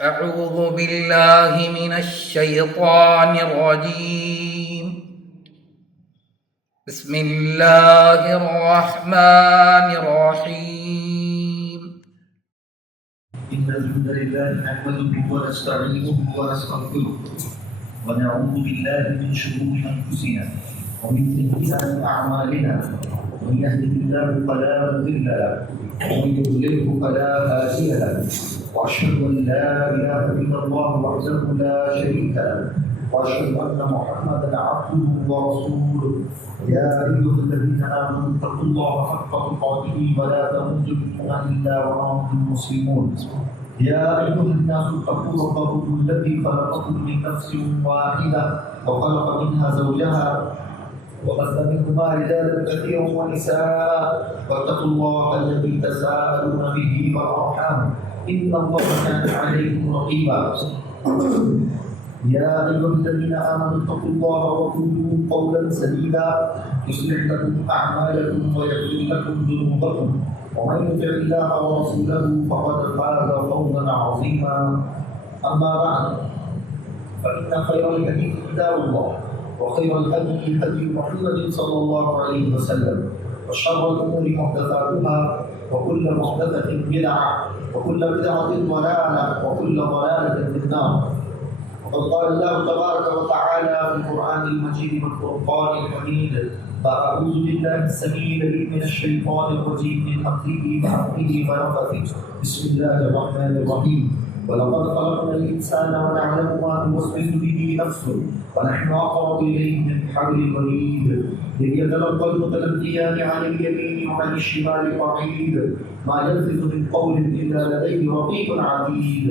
أعوذ بالله من الشيطان الرجيم. بسم الله الرحمن الرحيم. إن الحمد لله نحمده ونستعينه ونستغفره ونعوذ بالله من شرور أنفسنا ومن سيئات أعمالنا. من يهده الله فلا مضل له ومن يضلله فلا هادي له، وأشهد أن لا إله إلا الله وحده لا شريك له، وأشهد أن محمدا عبده ورسوله. يا أيها الذين آمنوا اتقوا الله حق تقاته ولا تموتن إلا وأنتم مسلمون. يا أيها الناس اتقوا ربكم الذي خلقكم من نفس واحدة وخلق منها زوجها وبث منهما رجالا كثيرا ونساء، واتقوا الله الذي تساءلون به والأرحام إن الله كان عليكم رقيبا. يا أيها الذين آمنوا اتقوا الله وقولوا قولا سديدا يصلح لكم أعمالكم ويغفر لكم ذنوبكم، ومن يطع الله ورسوله فقد فاز فوزا عظيما. أما بعد، فإن خير الحديث كتاب الله، وخير الهدي هدي محمد صلى الله عليه وسلم، وشر الأمور محدثاتها، وكل محدثة بدعة، وكل بدعة ضلالة، وكل ضلالة في النار. وقد قال الله تبارك وتعالى في القرآن المجيد والفرقان الحميد: فأعوذ بالله السميع العليم من الشيطان الرجيم من همزه ونفخه ونفثه. بسم الله الرحمن الرحيم. ولقد خلقنا الإنسان ونعلم ما توسوس به نفسه ونحن أقرب إليه من حبل الوريد. إذ يتلقى المتلقيان عن اليمين وعن الشمال قعيد. ما يلفظ من قول إلا لديه رقيب عتيد.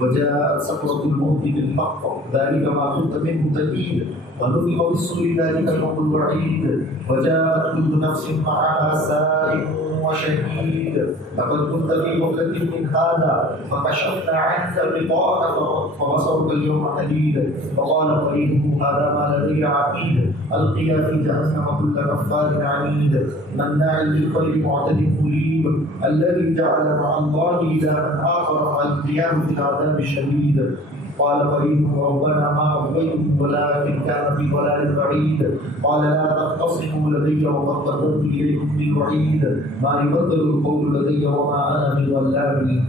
وجاءت سكرة الموت بالحق ذلك ما كنت منه تكيد. ونفخ في الصور ذلك يوم الوعيد. وجاءت كل نفس معها سائق وشهيد. لقد كنت في غفلة من هذا فكشفنا عنك غطاءك فبصرك اليوم حديد. وقال قرينه هذا ما لدي عتيد. ألقيا في جهنم كل كفار عنيد مناع للخير معتد مريب. الذي جعل مع الله إلها آخر فألقياه في العذاب الشديد. قال قرينه ربنا ما أغويته ولكن كان في ضلال بعيد. قال لا تختصموا لدي وقد قدمت إليكم بالوعيد. ما يبدل القول لدي وما أنا بظلام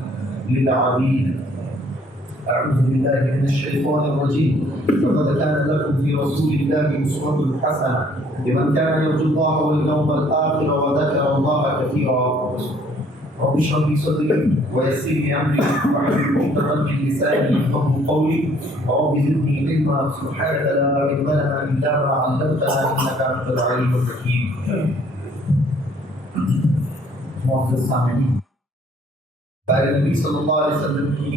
للعبيد. أعوذ بالله من الشيطان الرجيم. لقد كان لكم في رسول الله أسوة حسنة لمن كان يرجو الله واليوم الآخر وذكر الله كثيرا. رب اشرح لي صدري ويسر لي أمري واحلل عقدة من لساني يفقهوا قولي. رب زدني علما سبحانك لا علم لنا إلا ما علمتنا إنك أنت العليم الحكيم. معزز سامعین، پیارے نبی صلی اللہ علیہ وسلم کی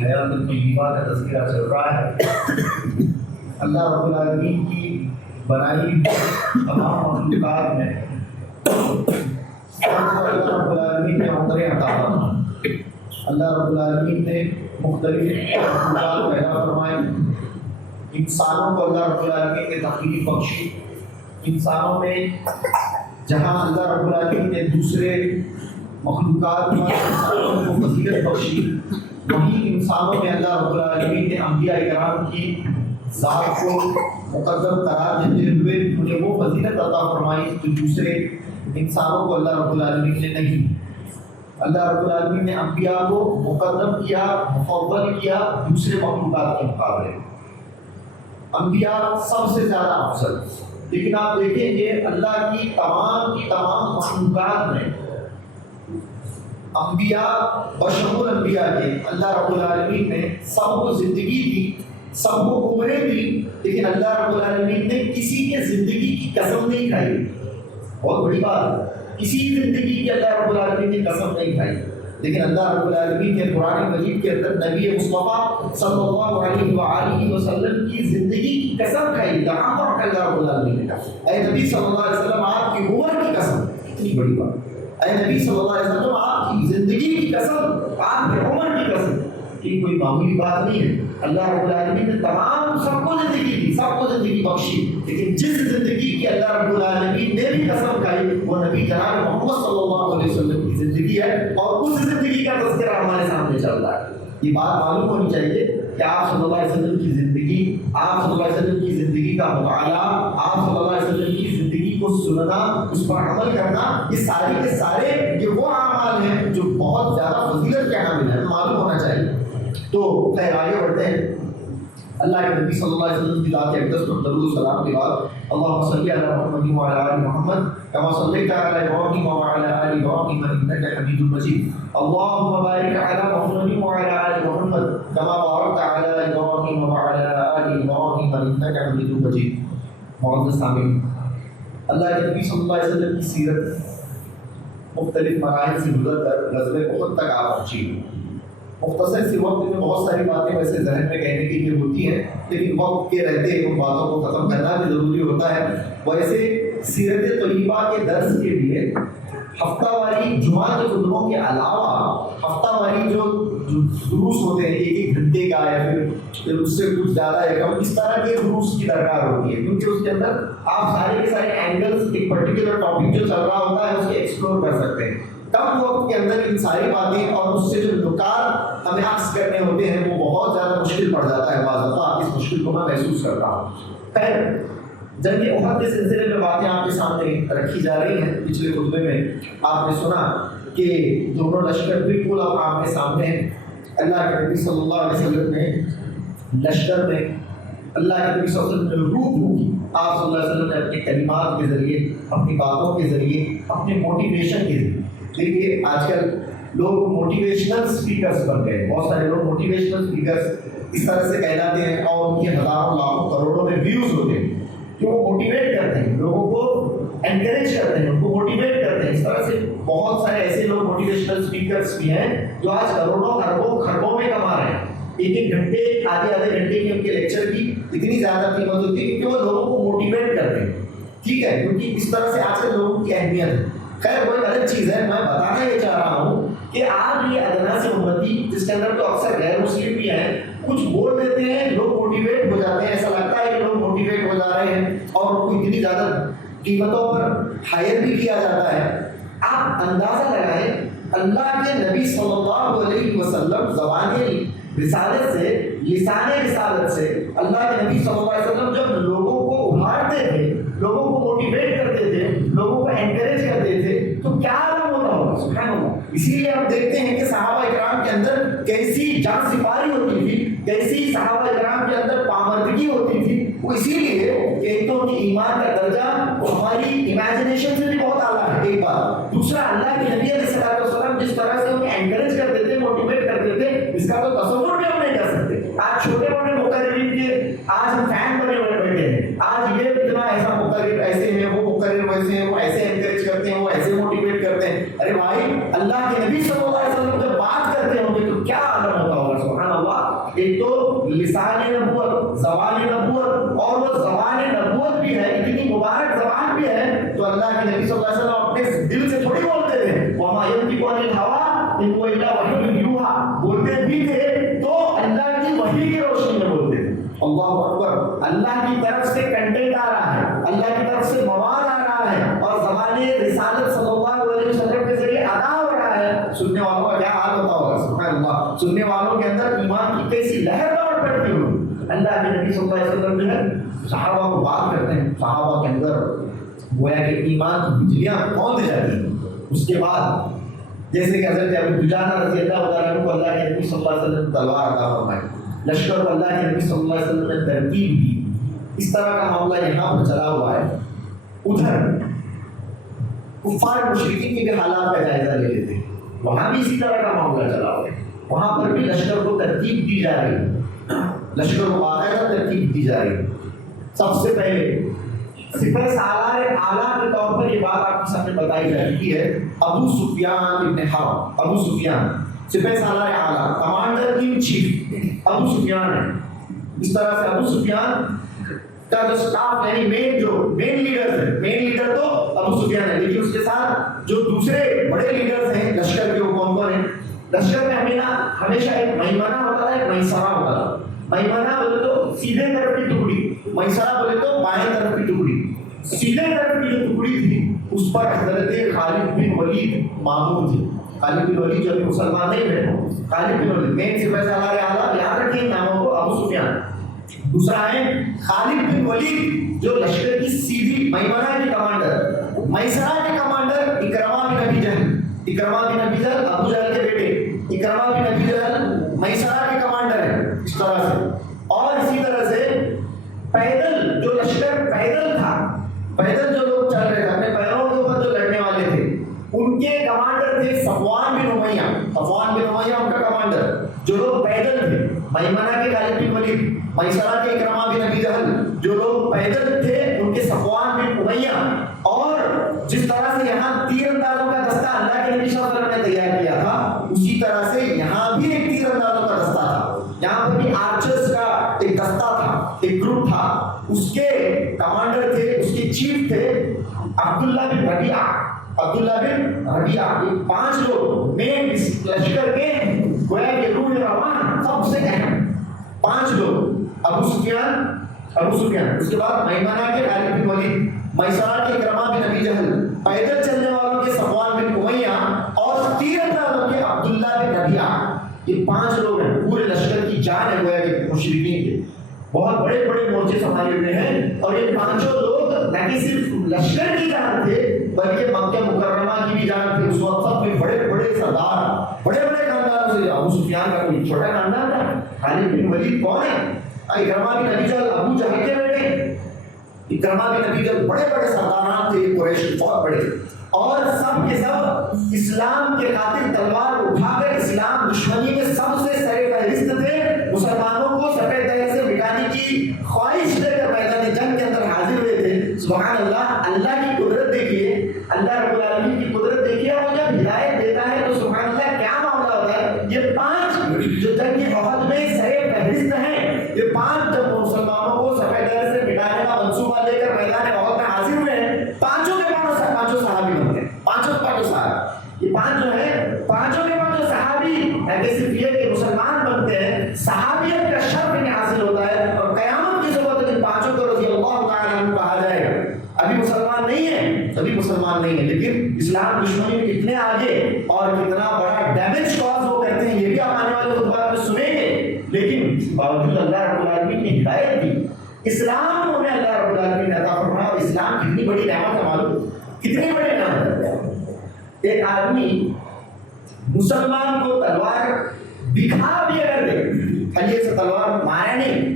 حیات الطیبہ کا تذکرہ چل رہا ہے. اللہ رب العالمین کی بنائی تمام مخلوقات میں اللہ رب العالمین نے عمریں عطا فرمائیں. اللہ رب العالمین نے مختلف مخلوقات پیدا فرمائے. انسانوں کو اللہ رب العالمین نے تخلیق بخشی. انسانوں میں جہاں اللہ رب العالمین نے دوسرے مخلوقات میں انسانوں کو فضیلت بخشی، وہیں انسانوں میں اللہ رب العالمین نے انبیاء کرام کی ذات کو مقدم قرار دیتے ہوئے انہیں وہ فضیلت عطا فرمائی جو دوسرے انسانوں کو اللہ رب العالمین نے نہیں. اللہ رب العالمین نے انبیاء کو مقدم کیا، مفضل کیا دوسرے مخلوقات کے مقابلے. انبیاء سب سے زیادہ افضل. لیکن آپ دیکھیں گے اللہ کی تمام مخلوقات میں انبیاء بشمول انبیاء کے اللہ رب العالمین نے سب کو زندگی دی، سب کو عمریں دی، لیکن اللہ رب العالمین نے کسی کے زندگی کی قسم نہیں کھائی. بہت بڑی بات ہے، کسی زندگی کی اللہ رب العالمین نے قسم نہیں کھائی. لیکن اللہ رب العالمین نے قرآن مجید کے اندر نبی مصطفیٰ صلی اللہ علیہ وآلہ وسلم کی زندگی کی قسم کھائی. کہاں پر اللہ رب العالمین نے کہا اے نبی صلی اللہ علیہ وسلم آپ کی عمر کی قسم. اتنی بڑی بات. اے نبی صلی اللہ علیہ وسلم آپ کی زندگی کی قسم، آپ کی عمر کی قسم. یہ کوئی معمولی بات نہیں ہے. اللہ رب العالمین نے تمام سب کو زندگی دی، سب کو زندگی بخشی، لیکن جس زندگی کی اللہ رب العالمین نے بھی قسم کھائی وہ نبی جناب محمد صلی اللہ علیہ وسلم کی زندگی ہے. اور اس زندگی کا تذکرہ ہمارے سامنے چل رہا ہے. یہ بات معلوم ہونی چاہیے کہ آپ صلی اللہ علیہ وسلم کی زندگی، آپ صلی اللہ علیہ وسلم کی زندگی کا مطالعہ، آپ صلی اللہ علیہ وسلم کی زندگی کو سننا، اس پر عمل کرنا، یہ سارے کے سارے یہ وہ اعمال ہیں جو بہت زیادہ فضیلت کے حامل ہیں، معلوم ہونا چاہیے۔ تو خیر آگے بڑھتے ہیں۔ اللہ کے نبی صلی اللہ علیہ وسلم کی ذات اقدس پر درود و سلام کے بعد اللہم صلی علی محمد وعلی آل محمد کما صلیت علی ابراہیم وعلی آل ابراہیم انک حمید مجید، اللہم بارک علی محمد وعلی آل محمد کما بارکت علی ابراہیم وعلی آل ابراہیم انک حمید مجید۔ معزز سامعین، اللہ کے نبی صلی اللہ علیہ وسلم کی سیرت مختلف مراحل سے گزر کر غزوہ احد تک آپ پہنچی۔ مختصر سی وقت میں بہت ساری باتیں ویسے ذہن میں کہنے کے لیے ہوتی ہیں، لیکن وقت کے رہتے ان باتوں کو ختم کرنا بھی ضروری ہوتا ہے۔ ویسے سیرت طیبہ کے درس کے لیے ہفتہ واری جمعہ کے خطبوں کے علاوہ ہفتہ واری جو دروس ہوتے ہیں 1 گھنٹے کا یا پھر اس سے کچھ زیادہ یا کم، اس طرح کے دروس کی درکار ہوتی ہے، کیونکہ اس کے اندر آپ سارے کے سارے اینگلز ایک پرٹیکولر ٹاپک جو چل رہا ہوتا ہے اس کو ایکسپلور کر سکتے ہیں۔ کم وقت کے اندر ان ساری باتیں اور اس سے جو نکات ہمیں عکس کرنے ہوتے ہیں وہ بہت زیادہ مشکل پڑ جاتا ہے، بعض دفعہ اس مشکل کو میں محسوس کرتا ہوں۔ خیر، جنگ احد کے سلسلے میں باتیں آپ کے سامنے رکھی جا رہی ہیں۔ پچھلے خطبے میں آپ نے سنا کہ دونوں لشکر بالکل اب آپ کے سامنے ہیں۔ اللہ کے نبی صلی اللہ علیہ وسلم نے لشکر میں اللہ کے نبی صلی اللہ علیہ وسلم نے روح کی، آپ صلی اللہ علیہ وسلم نے اپنے کلمات کے ذریعے، اپنی باتوں کے ذریعے، اپنے موٹیویشن کے ذریعے، دیکھیے آج کل لوگ موٹیویشنل اسپیکرس بن گئے، بہت سارے لوگ موٹیویشنل اسپیکرس اس طرح سے کہلاتے ہیں اور ان کے ہزاروں لاکھوں کروڑوں میں ویوز ہوتے ہیں کہ وہ موٹیویٹ کرتے ہیں، لوگوں کو انکریج کرتے ہیں، ان کو موٹیویٹ کرتے ہیں۔ اس طرح سے بہت سارے ایسے لوگ موٹیویشنل اسپیکرس بھی ہیں جو آج کروڑوں اربوں خربوں میں کما رہے ہیں۔ 1 گھنٹے آدھے گھنٹے کی ان کے لیکچر کی اتنی زیادہ قیمت ہوتی ہے کیونکہ وہ لوگوں کو موٹیویٹ کرتے ہیں، ٹھیک ہے، کیونکہ اس طرح سے آج کل لوگوں کی اہمیت ہے۔ خیر وہ ایک الگ چیز ہے، میں بتانا یہ چاہ رہا ہوں کہ آج یہ ادنا سے امتی جس کے اندر تو اکثر غیر مسلم بھی ہیں، کچھ بول دیتے ہیں، لوگ موٹیویٹ ہو جاتے ہیں، ایسا لگتا ہے کہ لوگ موٹیویٹ ہو جا رہے ہیں اور ان کو اتنی زیادہ قیمتوں پر ہائر بھی کیا جاتا ہے۔ آپ اندازہ لگائیں، اللہ کے نبی صلی اللہ علیہ وسلم زبان رسالت سے، لسان رسالت سے اللہ کے نبی صلی اللہ علیہ وسلم جب لوگوں کو ابھارتے تھے، لوگوں کو موٹیویٹ کرتے تھے، لوگوں کو انکریج کرتے تھے، تو کیا عالم ہوتا ہوگا، سبحان اللہ۔ اسی لیے ہم دیکھتے ہیں کہ صحابہ اکرام کے اندر کیسی جان سپاری ہوتی تھی، کیسی صحابہ اکرام کے اندر پامردگی ہوتی تھی، وہ اسی لیے کہ ایک تو ان کی ایمان کا درجہ وہ ہماری امیجنیشن سے بھی بہت اعلیٰ ہے، ایک بات، دوسرا اللہ کے نبی علیہ السلام جس طرح سے انہیں انکریج کرتے تھے، موٹیویٹ کرتے تھے، اس کا تو تصور بھی ہم نہیں کر سکتے۔ آج چھوٹے موٹے مقررین کے آج ہم فین بنے ہوئے بیٹھے ہیں، آج یہ اتنا ایسا مقرر ایسے ہیں، وہ مقرر ویسے ہیں، وہ ایسے انکریج کرتے ہیں، وہ ایسے موٹیویٹ کرتے ہیں۔ ارے بھائی، اللہ کے نبی صلی اللہ علیہ وسلم جب بات کرتے ہوں گے تو کیا عالم ہوتا ہوگا، سبحان اللہ۔ ایک تو لسان نبوت، زبان نبوت، اور وہ زبان نبوت بھی ہے، اتنی مبارک زبان بھی ہے، تو اللہ کے نبی صلی اللہ علیہ وسلم اپنے دل سے تھوڑی بولتے تھے، وَمَا يَنطِقُ عَنِ الْهَوَىٰ إِنْ هُوَ إِلَّا وَحْيٌ يُوحَىٰ، بولتے بھی تھے تو اللہ کی وحی کی روشنی میں بولتے تھے۔ اللہ اکبر، اللہ کی طرف سے کنٹینٹ آ رہا ہے، اللہ کی طرف سے مواد آ رہا ہے اور زبان رسالت صلی اللہ علیہ وسلم کے ذریعے ادا ہو رہا ہے، سننے والوں کا کیا حال ہوتا ہوگا، سبحان اللہ۔ سننے والوں کے اندر ایمان کی کیسی لہر دوڑ پڑتی ہوگی۔ اللہ کے نبی صلی اللہ علیہ وسلم جو ہے صحابہ کو بات کرتے ہیں، صحابہ کے اندر گویا کہ ایمان کی بجلیاں پہنچ جاتی ہیں۔ اس کے بعد جیسے کہ حضرت ابو دجانہ رضی اللہ عنہ کو اللہ کے نبی صلی اللہ علیہ وسلم تلوار عطا فرمائی، لشکر کو اللہ کے نبی صلی اللہ علیہ وسلم نے ترتیب دی، اس طرح کا معاملہ یہاں پر چلا ہوا ہے۔ ادھر کفار مشرکین کے بھی حالات کا جائزہ لے لیتے ہیں، وہاں بھی اسی طرح کا معاملہ چلا ہوا ہے، وہاں پر بھی لشکر کو ترتیب دی جا رہی ہے، لشکر کو باقاعدہ ترتیب دی جا رہی ہے۔ سب سے پہلے سپہ سالار اعلیٰ کے طور پر یہ بات آپ کے سامنے بتائی جا چکی ہے، ابو سفیان ابن حرب، ابو سفیان سپہ سالار اعلیٰ، کمانڈر ان چیف ابو سفیان ہے۔ اس طرح سے ابو سفیان کا جو سٹاف یعنی مین لیڈر تو ابو سفیان ہے، لیکن اس کے ساتھ جو دوسرے بڑے لیڈرز ہیں لشکر کے، وہ کون کون ہیں؟ لشکر میں ہمیشہ ایک میمنہ ہوتا ہے، ایک میسرہ ہوتا ہے۔ میمنہ بولے تو سیدھے طرف کی ٹکڑی، میسرہ بولے تو بائیں طرف کی ٹکڑی۔ سیدھے طرف کی جو ٹکڑی تھی اس پر حضرت خالد بن ولید مامون تھے، خالد بن ولید جو ابھی مسلمان نہیں ہوئے، خالد بن ولید مین سپہ سالار اعلیٰ، یاد رکھیں ناموں کو، ابو سفیان۔ دوسرا ہے خالد بن ولید جو لشکر کی سیدھی میمنہ کے کمانڈر، میسرہ کے کمانڈر اکرمہ بن ابی جہل، اکرمہ بن ابی جہل ابو جہل کے بیٹے، اکرمہ بن ابی جہل میسرہ کے کمانڈر ہیں، اس طرح سے۔ اور اسی طرح سے پیدل جو لشکر پیدل تھا، پیدل جو لوگ چل رہے تھے اپنے پیروں کے اوپر جو لڑنے والے تھے، ان کے کمانڈر تھے صفوان بن امیہ، صفوان بن امیہ ان کا کمانڈر، جو لوگ پیدل تھے، میمنہ کے خالد بن ولید، میسرہ کے اکرمہ بن ابی جہل، جو لوگ پیدل تھے ان کے صفوان بن امیہ۔ اور جس طرح سے یہاں تیر اندازوں کا دستہ اللہ کے نبی صلی اللہ علیہ وسلم نے تیار کیا تھا، اسی طرح سے یہاں بھی ایک تیر اندازوں کا دستہ تھا، یہاں پر بھی آرچرز کا ایک دستہ تھا، ایک گروپ تھا، اس کے کمانڈر تھے، اس کے چیف تھے عبداللہ بن ربیعہ، عبداللہ بن ربیعہ۔ یہ 5 لوگ مین اس لشکر کے گویا کہ روح روان سب سے اہم 5 لوگ، ابو سفیان، اس کے بعد میمنہ کے خالد بن ولید، میسرہ کے اکرمہ بن ابی جہل، پیدل چلنے والوں کے صفوان بن امیہ، اور تیر اندازوں کے عبداللہ بن ربیعہ۔ یہ 5 لوگ ہیں، پورے لشکر کی جان ہے گویا کہ مشرکین کے، بہت بڑے بڑے مورچے سنبھالے ہوئے ہیں۔ اور یہ 5 لوگ نہ کہ صرف لشکر کی جان تھے بلکہ مکہ مکرمہ کی بھی جان تھے۔ اس وقت سب میں بڑے بڑے سردار، بڑے بڑے خاندانوں سے، ابو سفیان کا کوئی چھوٹا خاندان تھا، خالد بن ولید کون ہے، اکرمہ بن ابی جہل ابو جہل کے بیٹے، اکرمہ بن ابی جہل بڑے بڑے سرداران تھے قریش کے، بہت بڑے، اور سب کے سب اسلام کے خاطر تلوار اٹھا کر اسلام دشمنی میں سب سے سر فہرست تھے، مسلمانوں کو سفید دہر سے مٹانے کی خواہش لے کر میدان جنگ کے اندر حاضر ہوئے تھے۔ سبحان اللہ، اللہ کی قدرت دیکھیے، اللہ رب العالمین کی قدرت دیکھیے، اور جب ہدایت دیتا ہے تو سبحان اللہ کیا معاملہ ہوتا ہے۔ یہ 5 جو جنگ احد میں سر فہرست ہیں، یہ 5 جب مسلمانوں کو سفید دہر سے مٹانے کا منصوبہ لے کر میدان احد میں حاضر ہوئے ہیں، پانچوں کے پانچوں صحابی بنتے ہیں، پانچوں صحابی، یہ 5 جو ہیں، پانچوں کے 5 صحابی ایسے صرف یہ کہ مسلمان بنتے ہیں، صحابیت کا شرف انہیں حاصل ہوتا ہے، اور قیامت کی صبح تک ان 5 کو رضی اللہ تعالیٰ عنہ کہا جائے گا۔ ابھی مسلمان نہیں ہیں، ابھی مسلمان نہیں ہیں، لیکن اسلام دشمنی میں کتنے آگے اور کتنا بڑا ڈیمیج کاز وہ کرتے ہیں، یہ بھی آپ آنے والے خطبات میں سنیں گے۔ لیکن باوجود اللہ رب العالمین نے ہدایت دی، اسلام انہیں اللہ رب العالمین نے عطا فرمایا، اور اسلام کتنی بڑی نعمت ہے، معلوم کتنی بڑی نعمت ہے۔ ایک آدمی مسلمان کو تلوار دکھا بھی اگر دے، خالی ایسے تلوار مارا نہیں،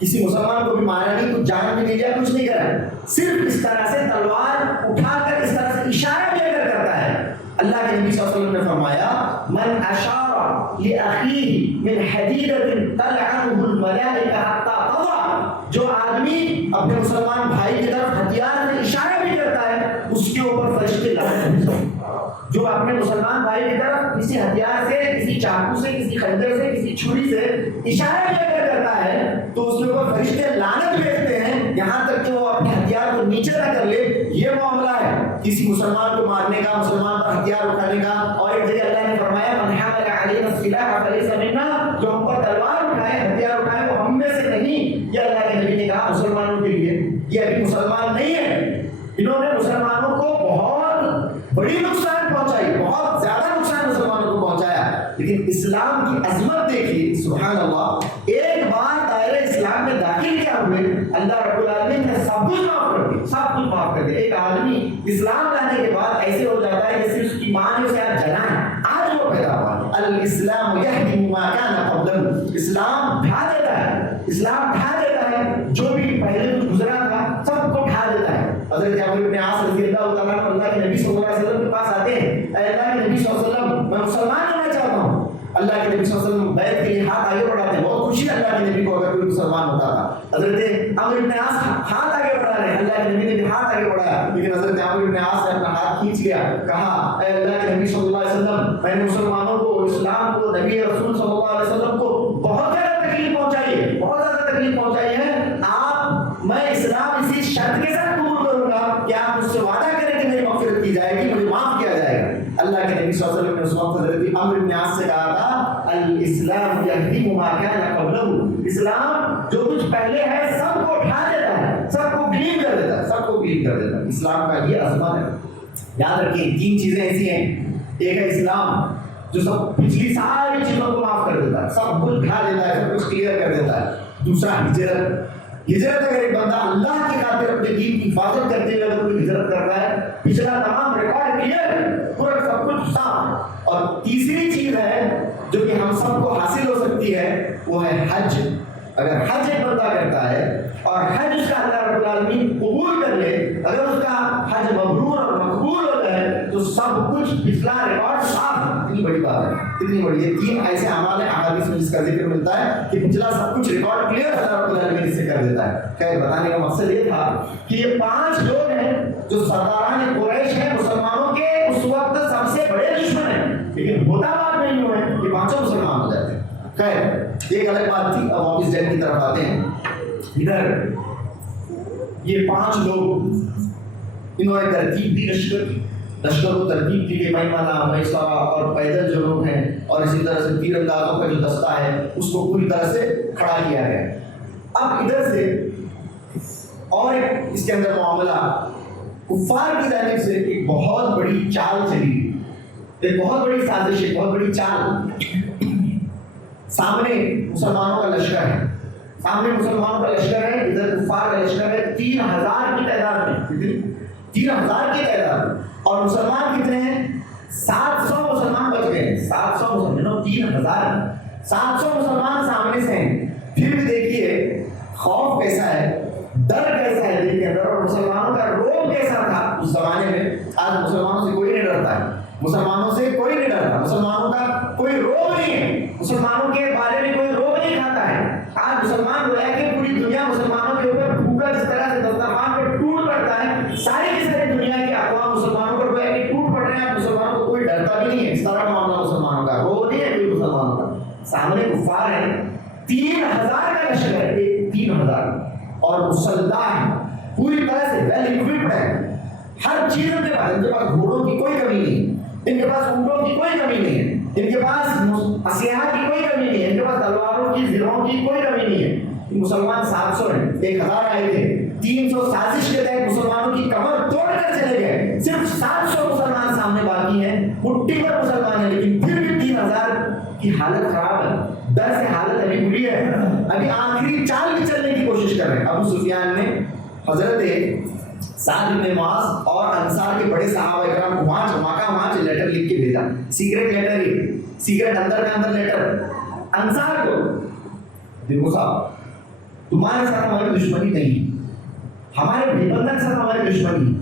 کسی مسلمان کو بھی مارا نہیں، کچھ جان بھی نہیں دیا، کچھ نہیں کرا، صرف اس طرح سے تلوار اٹھا کر اس طرح سے اشارہ بھی اگر کرتا ہے، اللہ کے نبی صلی اللہ علیہ وسلم نے فرمایا من اشار لأخیہ من حدیدۃ تلعنہ الملائکہ حتی تضع، جو آدمی اپنے مسلمان بھائی کی طرف ہتھیار سے اشارہ بھی کرتا ہے، اس کے اوپر فرشتے لعنت بھیجتے ہیں۔ جو اپنے مسلمان بھائی کی طرف کسی ہتھیار سے، کسی چاقو سے، کسی خنجر سے، کسی چھری سے اشارہ بھی اگر کرتا ہے تو اس کے اوپر فرشتے لعنت بھیجتے ہیں، یہاں تک کہ وہ اپنے ہتھیار کو نیچے نہ کر لے۔ یہ معاملہ ہے کسی مسلمان کو مارنے کا، مسلمان پر ہتھیار اٹھانے کا۔ اور ایک جگہ اللہ نے فرمایا من حمل علینا السلاح فلیس منا، جو ہم پر تلوار اٹھائے، ہتھیار اٹھائے، وہ ہم میں سے نہیں۔ یہ اللہ کے نبی نے کہا مسلمانوں کے لیے، یہ ابھی مسلمان نہیں ہے، انہوں نے مسلمانوں کو بہت بڑی نقصان پہنچائی، بہت زیادہ نقصان مسلمانوں کو پہنچایا، لیکن اسلام کی عظمت دیکھیے، سبحان اللہ۔ ایک بار دائرہ اسلام میں داخل کیا ہوئے، اللہ رب العالمین نے سب کچھ معاف کر دیا، سب کچھ معاف کر دیا۔ ایک آدمی اسلام لانے کے بعد ایسے ہو جاتا ہے کہ صرف اس کی ماں نے اسے آج جنا ہے، آج وہ پیدا ہوا۔ الاسلام یہدم ما کان قبلہ، اسلام ڈھا دیتا ہے، اسلام ڈھا دیتا ہے، جو بھی پہلے کچھ گزرا تھا سب کو ڈھا دیتا ہے۔ حضرت عمرو بن عاص رضی اللہ تعالیٰ عنہ اللہ کے نبی صلی اللہ علیہ وسلم کے پاس آتے ہیں، اے اللہ کے نبی صلی اللہ علیہ وسلم میں مسلمان ہونا چاہتا ہوں۔ اللہ کے نبی صلی اللہ علیہ وسلم بیعت کے لیے ہاتھ آگے بڑھاتے ہیں، بہت خوشی اللہ کے نبی کو اگر کوئی مسلمان ہوتا تھا۔ حضرت عمرو بن عاص ہاتھ آگے بڑھا رہے ہیں، اللہ کے نبی نے بھی ہاتھ آگے بڑھایا، لیکن حضرت عمرو بن عاص نے اپنا ہاتھ کھینچ لیا، کہا اے اللہ کے نبی صلی اللہ علیہ وسلم میں نے مسلمانوں کو، اسلام کو، نبی رسول صلی اللہ علیہ وسلم کو بہت زیادہ تکلیف پہنچائی ہے، بہت زیادہ تکلیف پہنچائی ہے، آپ میں اسلام اسی شرط کے ساتھ قبول کروں گا کہ آپ مجھ سے وعدہ کریں کہ میری مغفرت کی جائے گی، مجھے معاف کیا جائے گا۔ اللہ کے نبی صلی اللہ علیہ وسلم نے اس وقت حضرت عمرو بن عاص سے کہا تھا الاسلام یہدم ما کان قبلہ، اسلام جو کچھ پہلے ہے سب کو اٹھا دیتا ہے، سب کو کلین کر دیتا ہے، سب کو کلین کر دیتا ہے۔ اسلام کا یہ عظمت ہے۔ یاد رکھیں 3 چیزیں ایسی ہیں ایک ہے اسلام جو سب پچھلی ساری چیزوں کو معاف کر دیتا ہے، سب کچھ بھلا دیتا ہے، سب کچھ کلیئر کر دیتا ہے۔ دوسرا ہجرت اگر ایک بندہ اللہ کی خاطر اپنے دین کی حفاظت کرتے ہوئے اگر کوئی ہجرت کرتا ہے، پچھلا تمام ریکارڈ کلیئر، پورا سب کچھ صاف۔ اور تیسری چیز ہے جو کہ ہم سب کو حاصل ہو سکتی ہے، وہ ہے حج۔ اگر حج ایک بندہ کرتا ہے اور حج اس کا اللہ رب العالمین قبول کر لے، اگر اس کا حج مبرور اور مقبول ہو جائے تو سب کچھ پچھلا ریکارڈ صاف۔ اتنی بڑی بات ہے، اتنی بڑی، یہ تین ایسے اعمال ہیں احادیث میں جس کا ذکر ملتا ہے کہ پچھلا سب کچھ ریکارڈ کلیئر اللہ رب العالمین اس سے کر دیتا ہے۔ خیر، بتانے کا مقصد یہ تھا کہ یہ 5 لوگ ہیں جو سرداران قریش ہیں، مسلمانوں کے اس وقت سب سے بڑے دشمن ہیں، لیکن ہوتا بات نہیں ہوا ہے کہ 5 مسلمان ہو جاتے ہیں۔ خیر، ایک الگ بات تھی۔ اب واپس جنگ کی طرف آتے ہیں۔ ادھر یہ 5 لوگ، انہوں نے ترتیب دی لشکر کو ترتیب دی کہ میمنہ، میسرہ اور پیدل جو لوگ ہیں، اور اسی طرح سے تیر اندازوں کا جو دستہ ہے اس کو پوری طرح سے کھڑا کیا گیا۔ اب ادھر سے اور ایک اس کے اندر معاملہ، کفار کی جانب سے ایک بہت بڑی چال چلی، ایک بہت بڑی سازش، ایک بہت بڑی چال۔ سامنے مسلمانوں کا لشکر ہے، سامنے مسلمانوں کا لشکر ہے، ادھر کفار کا لشکر ہے 3000 کی تعداد میں، 3000 کی تعداد میں، اور مسلمان کتنے ہیں؟ 700 مسلمان بچ گئے ہیں، 700 مسلمان، 3000، 700 مسلمان سامنے سے ہیں۔ پھر بھی دیکھیے خوف کیسا ہے، ڈر کیسا ہے دل کے اندر، اور مسلمانوں کا روب کیسا تھا اس زمانے میں۔ آج مسلمانوں سے کوئی نہیں ڈرتا ہے، مسلمانوں سے کوئی نہیں ڈرتا، مسلمانوں کا کوئی روب نہیں ہے، مسلمانوں کے بارے میں کوئی روب نہیں کھاتا ہے۔ آج مسلمان گویا کہ پوری دنیا مسلمانوں کے اوپر بھوکا جس طرح سے دسترخوان پہ ٹوٹ پڑتا ہے، ساری کی ساری دنیا کے اقوام مسلمانوں پر گویا کہ ٹوٹ پڑ رہے ہیں۔ مسلمانوں کو کوئی ڈرتا بھی نہیں ہے، اس طرح معاملہ مسلمانوں کا، روب نہیں ہے کوئی مسلمانوں کا۔ سامنے کفار ہیں، 3000 کا لشکر ہے، 3000 اور مسلح ہے، پوری طرح سے ویل اکوپڈ ہے، ہر چیز ان کے پاس، ان کے پاس گھوڑوں کی کوئی کمی نہیں، ان کے پاس اونٹوں کی کوئی کمی نہیں ہے، ان کے پاس اسلحہ کی کوئی کمی نہیں ہے، ان کے پاس تلواروں کی، زرہوں کی کوئی کمی نہیں ہے۔ مسلمان 700 ہیں، 1000 آئے تھے، 300 سازش کے تحت مسلمانوں کی کمر توڑ کر چلے گئے، صرف 700 مسلمان سامنے باقی ہیں، مٹھی پر مسلمان ہیں، لیکن پھر بھی 3000 کی حالت خراب ہے، ڈر سے حالت ابھی بری ہے، ابھی آخری چال بھی چلنے کی کوشش کر رہے ہیں۔ ابو سفیان نے حضرت سعد بن معاذ اور انصار کے بڑے صحابہ کرام کو وہاں سے لیٹر لکھ کے بھیجا، سیکرٹ لیٹر ہی، سیکرٹ اندر کا اندر لیٹر انصار کو، دیکھو صاحب تمہارے ساتھ ہماری دشمنی نہیں، ہمارے بھیبندن کے ساتھ ہماری دشمنی،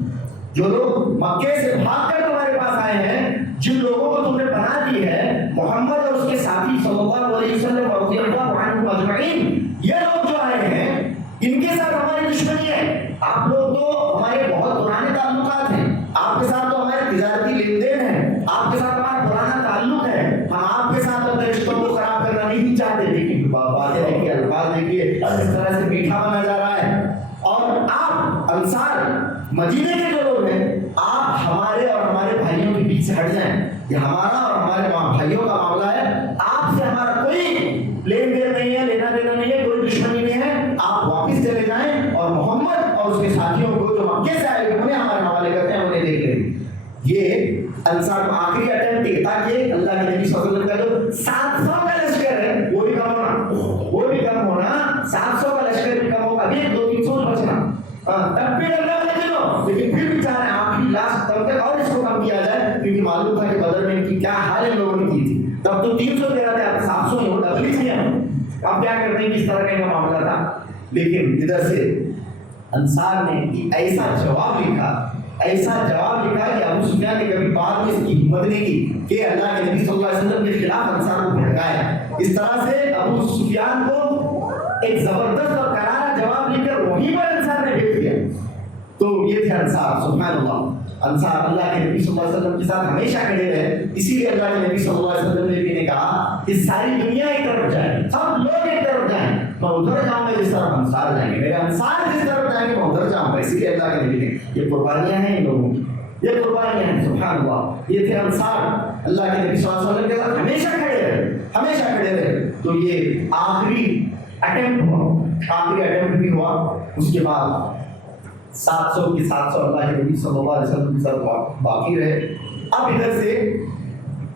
جو لوگ مکے سے بھاگ کر تمہارے پاس آئے ہیں، جن لوگوں کو تم نے پناہ دی ہے، محمد اور اس کے ساتھی صلی اللہ علیہ وسلم اور رضی اللہ عنہم اجمعین، یہ لوگ جو آئے ہیں ان کے ساتھ ہماری دشمنی ہے۔ آپ لوگ تو ہمارے بہت پرانے تعلقات ہیں، آپ کے ساتھ تو ہمارے تجارتی لین دین ہے، آپ کے ساتھ ہمارا پرانا تعلق ہے، ہم آپ کے ساتھ اپنے رشتوں کو خراب کرنا نہیں چاہتے، لیکن باتیں دیکھیے، الفاظ دیکھیے، اس طرح سے میٹھا بنا جا رہا ہے۔ اور آپ انصار مدینے کے جو لوگ ہیں، آپ ہمارے اور ہمارے بھائیوں کے بیچ سے ہٹ جائیں، یہ ہمارا اور ہمارے بھائیوں کا معاملہ ہے، آپ سے ہمارا کوئی لین دین نہیں ہے، لینا دینا نہیں ہے، کوئی دشمنی نہیں ہے، آپ واپس چلے جائیں اور محمد اور اس کے ساتھیوں کو جو مکے سے آئے ہوئے انہیں ہمارے حوالے کرتے ہیں، انہیں دیکھ لیں۔ یہ انصار کا آخری اٹیمپٹ ہے تاکہ اللہ کے نبی صلی اللہ علیہ وسلم کا جو 700 کا لشکر ہے وہ بھی کم ہونا 700 کا لشکر بھی کم ہوگا، ابھی 200-300 بچنا، تب بھی ڈرنے والے دنوں، لیکن پھر بھی چاہ رہے ہیں آخری لاسٹ تب تک اور اس کو کم کیا جائے، کیونکہ معلوم تھا کہ بدر میں ان کی کیا حال ان لوگوں نے کی تھی، تب تو 300 دے رہا تھا، اب 700 ہی ہو، ڈبل ہی نہیں ہے، اب کیا کرتے ہیں، کس طرح کا معاملہ تھا۔ لیکن ادھر سے انصار نے ایسا جواب لکھا کہ ابو سفیان نے کبھی بعد میں اس کی ہمت نہیں کی کہ اللہ کے نبی صلی اللہ علیہ وسلم کے خلاف انصار کو بھڑکائے۔ اس طرح سے ابو سفیان کو ایک زبردست اور کرارا جواب لکھ کر وہیں پر انصار نے بھیج دیا۔ تو یہ تھے انصار، سبحان اللہ، انصار اللہ کے نبی صلی اللہ علیہ وسلم کے ساتھ ہمیشہ کھڑے رہے، اسی لیے اللہ کے نبی صلی اللہ علیہ وسلم نے بھی کہا کہ ساری دنیا ایک طرف جائے، سب لوگ ایک طرف جائیں، میں ادھر جاؤں گا جس طرف انصار جائیں گے، میرے انصار جس طرف جائیں گے میں ادھر جاؤں گا، اسی لیے اللہ کے نبی نے یہ قربانیاں ہیں ان لوگوں کی، یہ قربانیاں ہیں، سبحان اللہ۔ یہ تھے انصار، اللہ کے نبی صلی اللہ علیہ وسلم کے ساتھ ہمیشہ کھڑے رہے۔ تو یہ آخری اٹیمپٹ بھی ہوا، اس کے بعد 700 کی 700 اللہ کے نبی صلی اللہ علیہ وسلم کے ساتھ باقی رہے۔ اب ادھر سے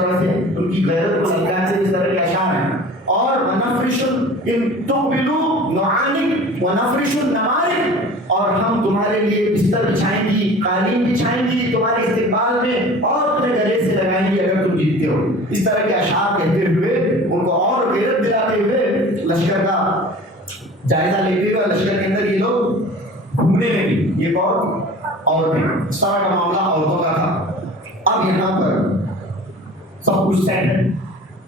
طرح سے ان کی غیرت کو اللہ سے اس طرح کے اشعار ہیں. اور ونفرش ان تقبلوا نعانک ونفرش النمارق، اور ہم تمہارے لیے بستر بچھائیں گی، قالین بچھائیں گی تمہارے استقبال میں، اور تمہیں گلے سے لگائیں گے اگر تم جیتتے ہو. اس طرح کے اشعار کہتے ہوئے ان کو اور غیرت دلاتے ہوئے لشکر کا جائزہ لیتے ہوئے لشکر کے اندر یہ لوگ گھومنے لگے. یہ اور بھی اس طرح کا معاملہ عورتوں کا تھا. اب یہاں پر سب کچھ سیٹ ہے،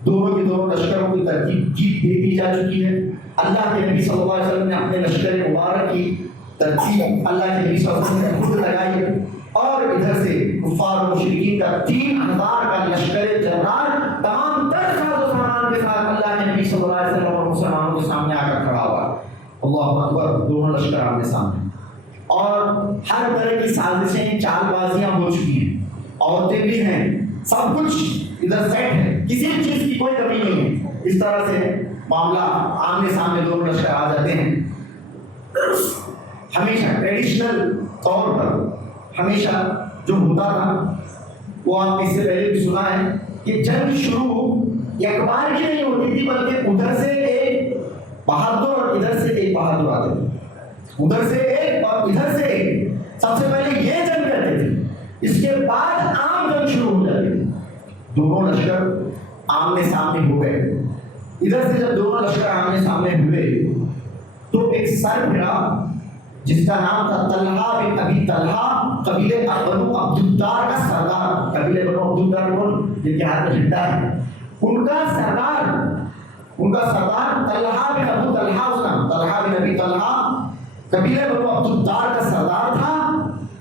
دونوں کی دونوں لشکروں کی ترتیب جیت دے دی جا چکی ہے. اللہ کے نبی صلی اللہ علیہ وسلم نے اپنے لشکر مبارک کی ترتیب اللہ کے نبی صلی اللہ علیہ وسلم نے خود لگائی ہے، اور ادھر سے کفار و مشرکین کا 3000 کا لشکر جرار تمام تر ساز و سامان کے ساتھ اللہ کے نبی صلی اللہ علیہ وسلم اور مسلمانوں کے سامنے آ کر کھڑا ہوا. اللہ اکبر. دونوں لشکر آمنے سامنے، اور ہر طرح کی سازشیں چال بازیاں ہو چکی ہیں، عورتیں بھی ہیں، سب کچھ ادھر سیٹ ہے، کسی بھی چیز کی کوئی کمی نہیں ہے. اس طرح سے معاملہ آمنے سامنے دونوں لشکر آ جاتے ہیں. ہمیشہ ٹریڈیشنل طور پر ہمیشہ جو ہوتا تھا وہ آپ نے اس سے پہلے بھی سنا ہے کہ جنگ شروع ایک بار کی نہیں ہوتی تھی، بلکہ ادھر سے ایک بہادر اور ادھر سے ایک بہادر آتے تھے، ادھر سے ایک اور ادھر سے ایک. سب سے پہلے یہ جنگ کرتے تھے، اس کے بعد عام جنگ شروع ہو جاتی تھی. دونوں لشکر آمنے سامنے ہو گئے. ادھر سے جب دونوں لشکر آمنے سامنے ہوئے تو ایک سر پھرا جس کا نام تھا طلحہ بن ابی طلحہ، قبیلے بنو عبدالدار کا سردار. قبیلے بنو عبدالدار کون؟ جن کے ہاتھ میں جھنڈا ہے. ان کا سردار طلحہ بن ابو طلحہ، اس نام طلحہ بن ابی طلحہ قبیلے بنو عبدالدار کا سردار تھا.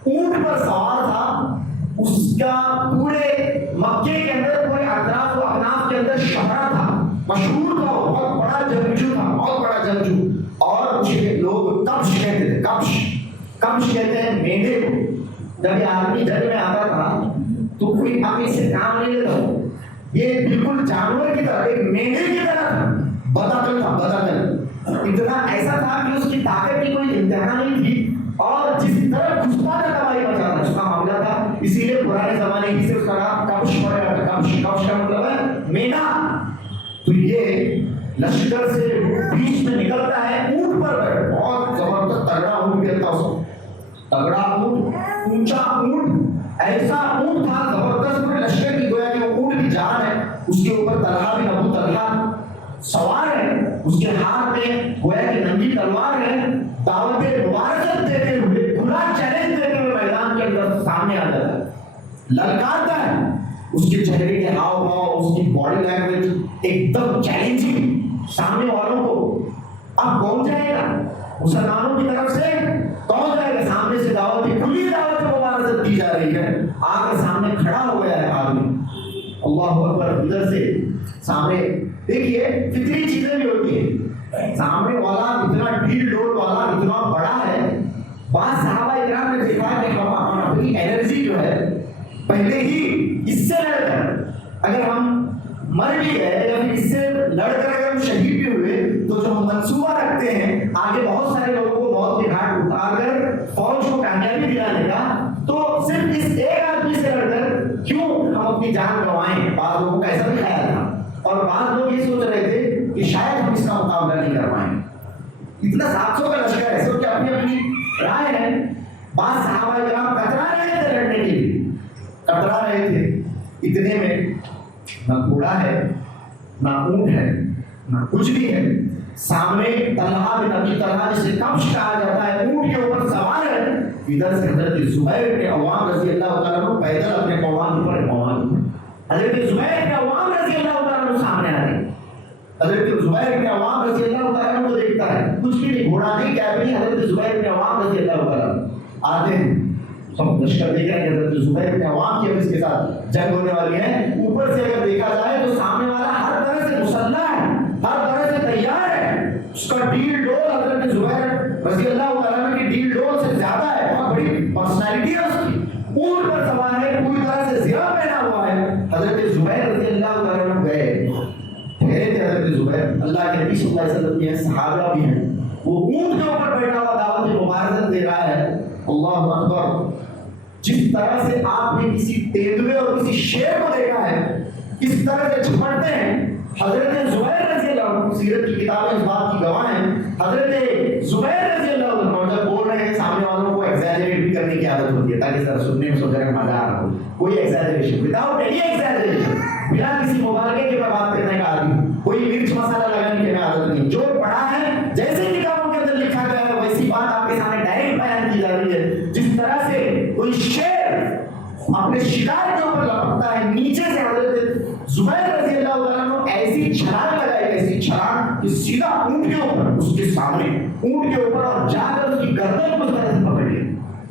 اونٹ پر سوار تھا. اس کا پورے مکے کے اندر، پورے اطراف و اکناف کے اندر شہرہ تھا، مشہور تھا، بہت بڑا جنگجو تھا، بہت بڑا جنگجو. اور اسے لوگ کبش کہتے تھے. کبش کہتے ہیں میڈے کو. جب یہ آدمی جنگ میں آتا تھا تو کوئی اپنی سے کام نہیں لیتا، یہ بالکل جانور کی طرح، ایک میڈے کی طرح تھا، بطخ تھا، بطخ. اتنا ایسا تھا کہ اس کی طاقت کی کوئی انتہا نہیں تھی، اور جس طرح گھستا تھا تباہی مچاتا اس کا معاملہ تھا. اسی لیے پرانے زمانے کی سے اس کا نام کبش پڑا جاتا. کبش کا مطلب ہے مینا. تو یہ لشکر سے بیچ میں نکلتا ہے اونٹ پر بیٹھ، بہت زبردست تگڑا اونٹ کہتا اس کو، تگڑا اونٹ، اونچا اونٹ، ایسا اونٹ تھا زبردست. پورے لشکر کی گویا کہ وہ اونٹ کی جان ہے. اس کے اوپر طلحہ بن ابو طلحہ سوار ہے، اس کے ہاتھ میں گویا کہ ننگی تلوار ہے. دعوت مبارکت دیتے ہوئے، کھلا چیلنج دیتے ہوئے میدان کے اندر سامنے آ جاتا ہے، للکارتا ہے. اس کے چہرے کے ہاؤ بھاؤ، اس کی باڈی لینگویج ایک دم چیلنجنگ. سامنے والوں کو اب کون جائے گا؟ مسلمانوں کی طرف سے کون جائے گا؟ سامنے سے دعوت، کھلی دعوت مبارکت دی جا رہی ہے. آ کے سامنے کھڑا ہو گیا ہے آدمی. اللہ اکبر. ادھر سے سامنے دیکھیے فطری چیزیں بھی ہوتی ہیں. سامنے والا اتنا ڈھیل ڈول والا اتنا بڑا ہے. بعض صحابہ اکرام نے دیکھا کہ ہم اپنی انرجی جو ہے پہلے ہی اس سے لڑ کر اگر ہم مر بھی گئے یا پھر اس سے لڑ کر اگر ہم شہید بھی ہوئے تو جو ہم منصوبہ رکھتے ہیں آگے بہت سارے لوگوں کو موت کے گھاٹ اتار کر فوج کو کامیابی دلانے کا، تو صرف اس ایک آدمی سے لڑ کر کیوں ہم اپنی جان گنوائیں. بعض لوگوں کا ایسا بھی خیال تھا، اور بعض لوگ یہ سوچ رہے تھے کہ شاید ہم اس کا مقابلہ نہیں کر پائیں. اتنا 700 کا لشکر ہے، سب کی اپنی اپنی رائے ہے. بعض صحابہ کرام کترا رہے تھے لڑنے کے لیے، کترا رہے تھے. اتنے میں نہ گھوڑا ہے، نہ اونٹ ہے، نہ کچھ بھی ہے. سامنے طلحہ بن ابی طلحہ جسے کبش کہا جاتا ہے، اونٹ کے اوپر سوار ہے. ادھر سے حضرت زبیر بن عوام رضی اللہ تعالیٰ عنہ پیدل اپنے قوان پر حضرت زبیر بن عوام رضی اللہ تعالیٰ عنہ سامنے آ رہے. حضرت زبیر بن عوام رضی اللہ تعالیٰ عنہ کو دیکھتا ہے، کچھ بھی نہیں، گھوڑا نہیں، کیا بھی نہیں. حضرت زبیر بن عوام رضی اللہ تعالیٰ عنہ آتے ہیں. سب لشکر دیکھ رہے ہیں حضرت زبیر بن عوام کی اب اس کے ساتھ جنگ ہونے والی ہے. اوپر سے اگر دیکھا جائے تو سامنے والا ہر طرح سے مسلح ہے، ہر طرح سے تیار ہے. اس کا ڈیل ڈول حضرت زبیر رضی اللہ تعالیٰ عنہ کی ڈیل ڈول سے زیادہ ہے. بہت بڑی پرسنالٹی ہے اس کی. اونٹ پر سوار ہے، پوری طرح سے زرہ پہنا ہوا ہے. حضرت زبیر رضی اللہ تعالیٰ عنہ گئے، ٹھہرے تھے حضرت زبیر. اللہ کے نبی صلی اللہ علیہ وسلم کے صحابہ بھی ہیں. وہ اونٹ کے اوپر بیٹھا ہوا دعوت مبارکت دے رہا ہے. اللہ اکبر. جس طرح سے آپ نے کسی تیندوے اور کسی شیر کو دیکھا ہے، اس طرح سے جھپٹتے ہیں. حضرت زبیر رضی اللہ عنہ سیرت کی کتابیں اس بات کی گواہ ہیں. حضرت زبیر رضی اللہ عنہ جب بول رہے ہیں سامنے والوں کو ایگزیجریٹ بھی کرنے کی عادت ہوتی ہے تاکہ ذرا سننے میں سوچ رہے مزہ آ رہا ہو. کوئی ایگزیجریشن وداؤٹ اینی ایگزیجریشن, بنا کسی مبالغے کے میں بات کرنے کا عادی ہوں. کوئی مرچ مسالہ لگانے کی میں عادت نہیں. جو پڑھا ہے جیسے کتابوں کے اندر لکھا گیا ہے ویسی بات آپ کے سامنے ڈائریکٹ بیان کی جا رہی ہے. جس طرح سے کوئی شیر اپنے شکار کے اوپر لپکتا ہے, نیچے سے حضرت زبیر رضی اللہ عنہ ایسی چھلانگ لگائی, ایسی چھلانگ کہ سیدھا اونٹ کے اوپر, اس کے سامنے اونٹ کے اوپر, اور جا کر اس کی گردن کو اس طرح سے پکڑ لیا.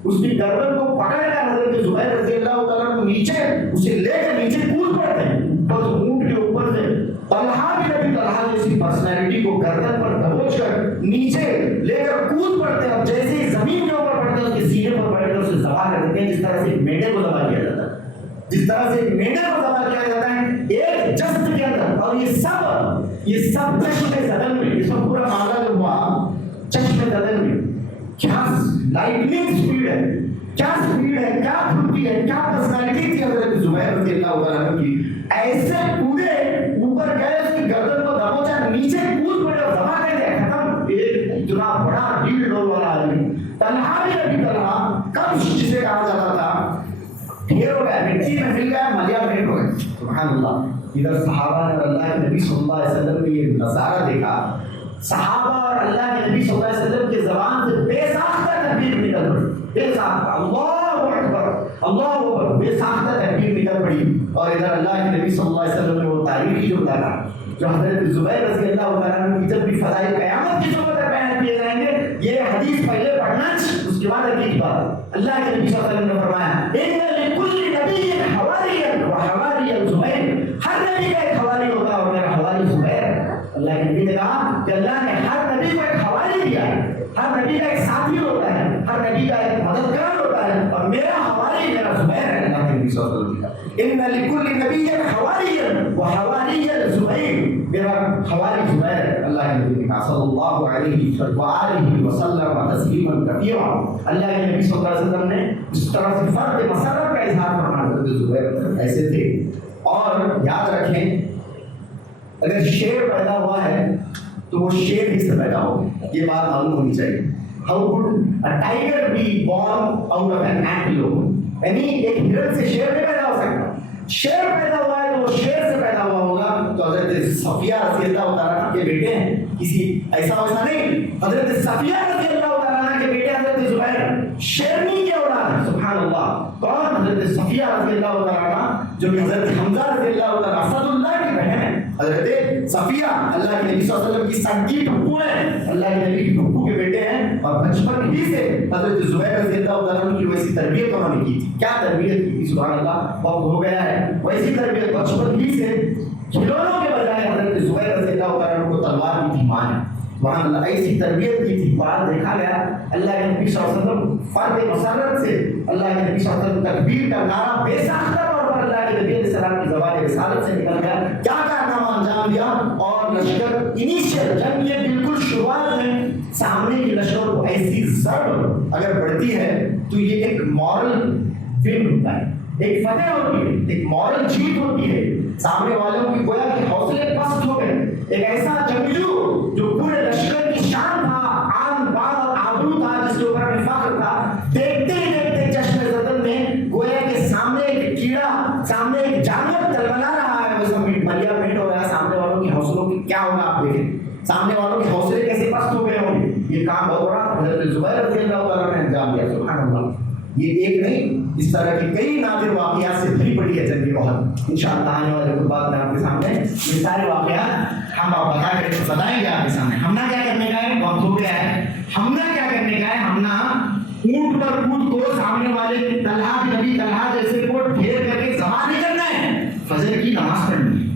اس کی گردن کو پکڑ کر حضرت زبیر رضی اللہ عنہ نیچے اسے لے کر نیچے کود پڑتے ہیں. بس اونٹ کے اوپر سے طلحہ بھی نبی طلحہ جیسی پرسنالٹی کو گردن پر دبوچ کر نیچے لے کر کود پڑتے ہیں, اور جیسے ہی زمین کے اوپر پڑتے ہیں اس کے سینے پر پڑ کر اسے ذبح کر دیتے ہیں, جس طرح سے میڈے کو ذبح کیا جاتا ہے. جس طرح سے میڈے کو ذبح کیا جاتا ہے ایک جست کے اندر. اور یہ سب چشم زدن میں, اس میں پورا معاملہ جو ہوا چشم زدن میں, کیا لائٹننگ سپیڈ ہے, کیا سپیڈ ہے, کیا پھرتی ہے, کیا پرسنالٹی تھی حضرت زبیر رضی اللہ عنہ کی. ایسے کودے اوپر گئے, اس کی گردن کو دبوچا, نیچے کود پڑے اور ذبح کر دیا, ختم. ایک اتنا بڑا ریل ڈول والا آدمی طلحہ بھی نبی طلحہ کب جسے کہا جاتا تھا ڈھیر ہو گیا, مٹی میں مل گیا, ملیا بھیٹ ہو گیا. سبحان اللہ. ادھر صحابہ نے اللہ کے نبی صلی اللہ علیہ وسلم نے یہ نظارہ دیکھا. صحابہ اور اللہ کے نبی صلی اللہ علیہ وسلم کی زبان سے بے ساختہ تکبیر نکل پڑی, بے ساختہ اللہ اکبر اللہ اکبر, بے ساختہ تکبیر نکل پڑی. اور ادھر اللہ کے نبی صلی اللہ علیہ وسلم نے وہ تاریخی جو بتایا جو حضرت زبیر رضی اللہ عنہ کی جب بھی فضائل قیامت کی صورت میں بیان کیے جائیں گے, یہ حدیث پہلے پڑھنا, اس کے بعد اگلی بات. اللہ کے نبی صلی اللہ علیہ وسلم نے فرمایا ان لکل نبی حواریًا وحواریٰ زبیر, ہر نبی کا ایک حواری ہوتا ہے اور میرا حواری زبیر. اللہ کے نبی نے کہا کہ اللہ نے ہر نبی کو ایک حواری دیا ہے, ہر نبی کا ایک ساتھی ہوتا ہے, ہر نبی کا ایک مددگار ہوتا ہے, اور میرا حواری میرا زبیر ہے. اللہ کے نبی صلی اللہ علیہ وسلم نے کہا ان لکل نبی حواریًا وحواریٰ زبیر, میرا حواری زبیر ہے. اللہ کے نبی نے کہا صلی اللہ علیہ وآلہ وسلم تسلیما کثیرا. اللہ کے نبی صلی اللہ علیہ وسلم نے اس طرح سے فرد مسرت کا اظہار فرمایا. حضرت زبیر ایسے تھے. اور یاد رکھیں اگر شیر پیدا ہوا ہے تو وہ شیر ہی سے پیدا ہو, یہ بات معلوم ہونی چاہیے. How could a tiger be born out of an antelope? یعنی ایک ہرن سے شیر نہیں پیدا ہو سکتا. شیر پیدا ہوا ہے تو وہ شیر سے پیدا ہوا ہوگا. تو حضرت صفیہ رضی اللہ عنہ کے بیٹے ہیں, کسی ایسا ویسا نہیں. حضرت صفیہ رضی اللہ عنہ کے بیٹے حضرت زبیر شیرنی کے اولاد ہیں. سبحان اللہ. کون؟ حضرت صفیہ رضی اللہ عنہ جو کہ حضرت حمزہ رضی اللہ عنہ اسد اللہ کی بہن ہے. حضرت صفیہ اللہ کے نبی صلی اللہ علیہ وسلم کی سگی پھپھو ہیں, اللہ کے نبی کی پھپھو کے بیٹے ہیں. اور بچپن ہی سے حضرت زبیر رضی اللہ عنہ کی ویسی تربیت انہوں نے کی تھی. کیا تربیت کی تھی سبحان اللہ, وقت ہو گیا ہے. ویسی تربیت بچپن ہی سے کھلونوں کے بجائے حضرت زبیر رضی اللہ عنہ کو تلوار کی تھی ماں نے. سبحان اللہ, ایسی تربیت کی تھی. بعد دیکھا گیا اللہ کے نبی صلی اللہ علیہ وسلم فرد مسرت سے اللہ کے نبی صلی اللہ علیہ وسلم تکبیر کا نعرہ بے ساختہ طور پر اللہ کے نبی علیہ السلام کی زبان رسالت سے نکل گیا. کیا کارنامہ انجام دیا, اور لشکر انیشیل جنگ یہ بالکل شروعات میں سامنے کی لشکر کو ایسی ضرب اگر بڑھتی ہے تو یہ ایک مورل ون ہوتا ہے, ایک فتح ہوتی ہے, ایک مورل جیت ہوتی ہے. سامنے والوں کی گویا کہ حوصلے پست ہو گئے. ایک ایسا جنگجو جو پورے لشکر کی شان تھا, آن بان اور آبرو تھا, جس کے اوپر میں فخر تھا, دیکھتے ہی دیکھتے چشم زدن میں گویا کہ سامنے ایک کیڑا, سامنے ایک جانور تلملا رہا ہے, وہ ملیا بھیٹ ہو گیا. سامنے والوں کی حوصلوں کی کیا ہوگا آپ دیکھیں, سامنے والوں کے حوصلے کیسے پست ہو گئے ہوں گے. یہ کام بہت بڑا حضرت زبیر رضی اللہ عنہ نے انجام دیا. سبحان اللہ. یہ ایک نہیں, اس طرح کی کئی نادر واقعات سے بھری پڑی ہے جنگ احد. انشاءاللہ آنے والے خطبات میں آپ کے سامنے یہ سارے واقعات ہم آپ بتائیں گے آپ کے سامنے. ہمنا کیا کرنے کا ہے, وقت ہو گیا ہے. ہمنا کیا کرنے کا ہے, ہمنا اونٹ پر کود کو سامنے والے طلحہ نبی طلحہ جیسے کو ڈھیر کر کے ذبح نہیں کرنا ہے, فجر کی نماز پڑھنی ہے.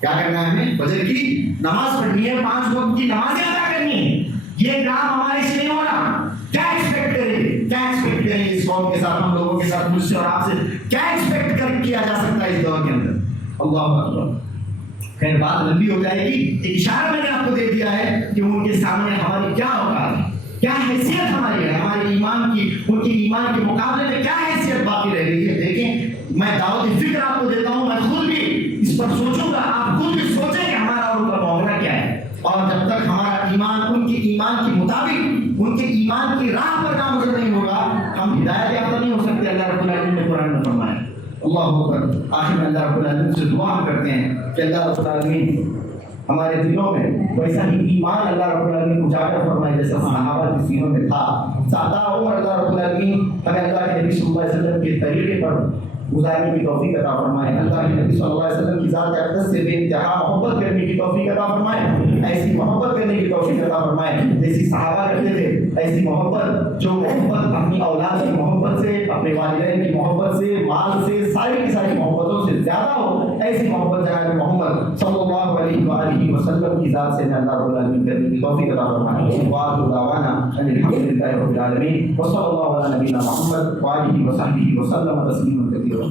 کیا کرنا ہے ہمیں, فجر کی نماز پڑھنی ہے, 5 وقت کی نمازیں ادا کرنی ہے. یہ کام ہمارے سے نہیں ہو رہا. کیا ایکسپیکٹ کریں اس قوم کے ساتھ, ہم لوگوں کے ساتھ, مجھ سے اور آپ سے کیا ایکسپیکٹ کیا جا سکتا ہے اس دور کے اندر. اللہ اکبر. خیر بات لمبی ہو جائے گی. ایک اشارہ میں نے آپ کو دے دیا ہے کہ ان کے سامنے ہماری کیا اوقات ہے, کیا حیثیت ہماری ہے, ہمارے ایمان کی ان کے ایمان کے مقابلے میں کیا حیثیت باقی رہ گئی ہے. دیکھیں میں دعوت فکر آپ کو دیتا ہوں, میں خود بھی اس پر سوچوں گا، آپ خود بھی سوچیں کہ ہمارا اور ان کا معاملہ کیا ہے. اور جب تک ہمارا ایمان ان کے ایمان کے مطابق، ان کے ایمان کی راہ پر نامزد نہیں ہوگا، ہم ہدایت یافتہ نہیں ہو سکتے. اللہ رب العالمین نے قرآن میں فرمایا. اللہ اکبر. آخر میں اللہ رب العالمین سے دعا کرتے ہیں کہ اللہ رب العالمین ہمارے دلوں میں ویسا ہی ایمان اللہ رب العالمین اجاگر فرمائے جیسا صحابہ کے سینوں میں تھا. سادہ عمر اللہ رب العالمین ہمیں اللہ کے نبی صلی اللہ علیہ وسلم کے طریقے پر گزارنے کی توفیق عطا فرمائے. اللہ کے نبی صلی اللہ علیہ وسلم کی ذات اقدس سے بے انتہا محبت کرنے کی توفیق عطا فرمائے. ایسی محبت کرنے کی توفیق عطا فرمائے جیسی صحابہ کرتے تھے. ایسی محبت جو محبت اپنی اولاد کی محبت سے، اپنے والدین کی محبت سے، مال سے، ساری کی ساری محبتوں سے زیادہ ہو. ایسی محبت جناب محمد صلی اللہ علیہ وآلہ وسلم کی ذات سے اللہ رب العالمین کرنے کی توفیق عطا فرمائے. وآخر دعوانا ان الحمد للہ رب العالمین وصلی اللہ علی نبینا محمد وآلہ وصحبہ وسلم تسلیما کثیرا.